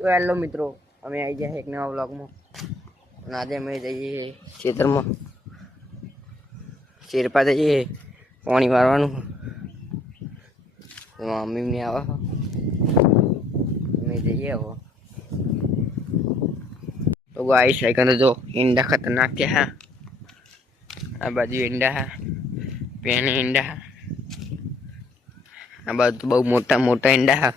तो हेलो मित्रों, अमे आई जाए एक नवा व्लॉग में। आज अमे जाइए खेतर में शेरपा जाइए पानी मारवा। मम्मी नहीं आवा अमे जाइए। अब तो गाइस साइकिल जो ईंडा खतरनाक क्या है। आ बाजू ईंडा है, पेनी ईंडा है। आ बाजू बहुत मोटा मोटा ईंडा है।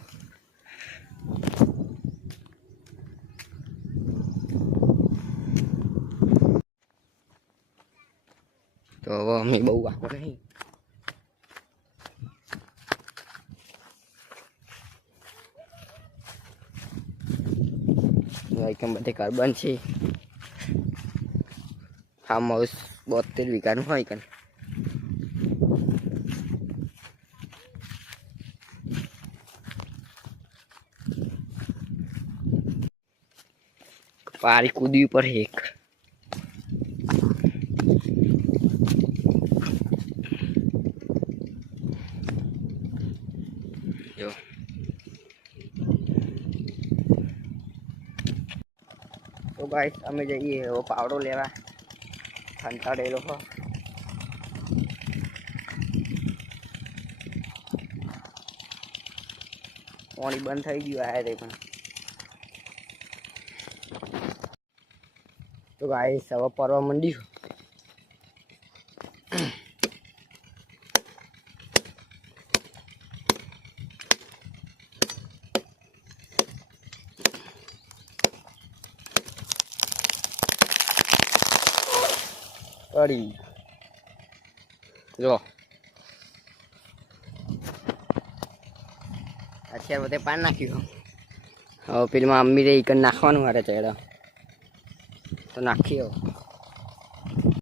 तो अम्मी बहु आको नहीं बधे कार्बन से फार्म हाउस 72 वीघा है। कन पारी कूदी पर एक जो तो गाइस अमे जाइए वो पावड़ो लेवा कंटाड़ेलो हो। पानी बंद थई गयो आए रे पण। तो गाइस अब परवा मंडी कड़ी जो अच्छा बते पान नाख्यो। હવે પેલી માં અમ્મી રે ઈકન નાખવાનું મારે ચેડા તો નાખ્યો।